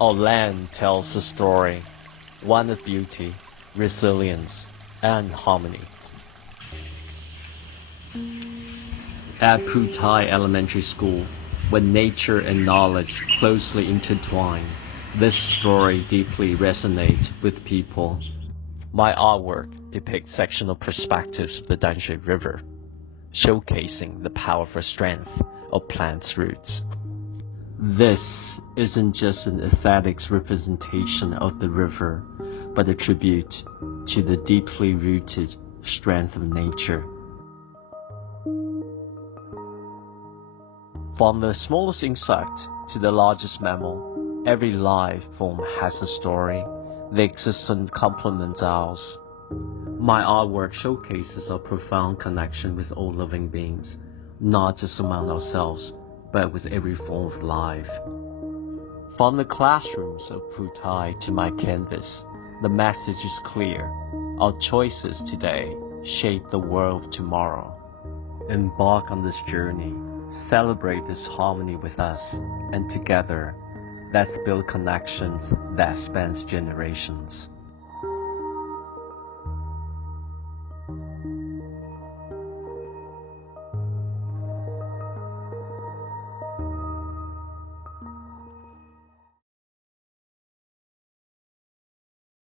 Our land tells a story, one of beauty, resilience, and harmony. At Putai Elementary School, where nature and knowledge closely intertwine, this story deeply resonates with people. My artwork depicts sectional perspectives of the Danjue River, showcasing the powerful strength of plants' roots. This isn't just an aesthetics representation of the river, but a tribute to the deeply rooted strength of nature. From the smallest insect to the largest mammal, every life form has a story. The existence complements ours. My artwork showcases our profound connection with all living beings, not just among ourselves, but with every form of life. From the classrooms of Putai to my canvas, the message is clear. Our choices today shape the world of tomorrow. Embark on this journey. Celebrate this harmony with us, and together, let's build connections that spans generations.